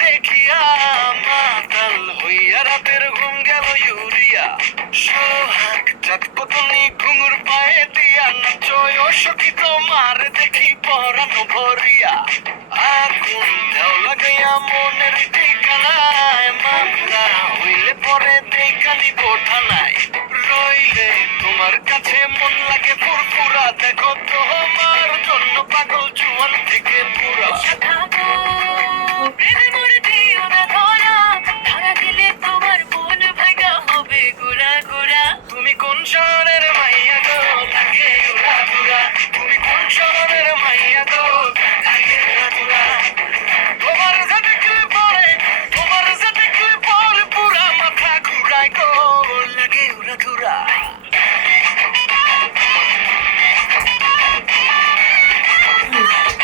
দেখিয়া মাতাল হইয়া রাতের ঘুম গেল ইউরিয়া সোহাগ চাঁদ কতনি ঘুঙুর পায়ে দিয়া নাচয় ও সখী তোমার দেখি পরানো ভরিয়া আগুন দেও লাগাইয়া মনের ঠিকানায় মামলা হইলে পরে দেখা নিব থানায় রইলে তোমার কাছে মন লাগে ফুরফুরা দেখো তোমার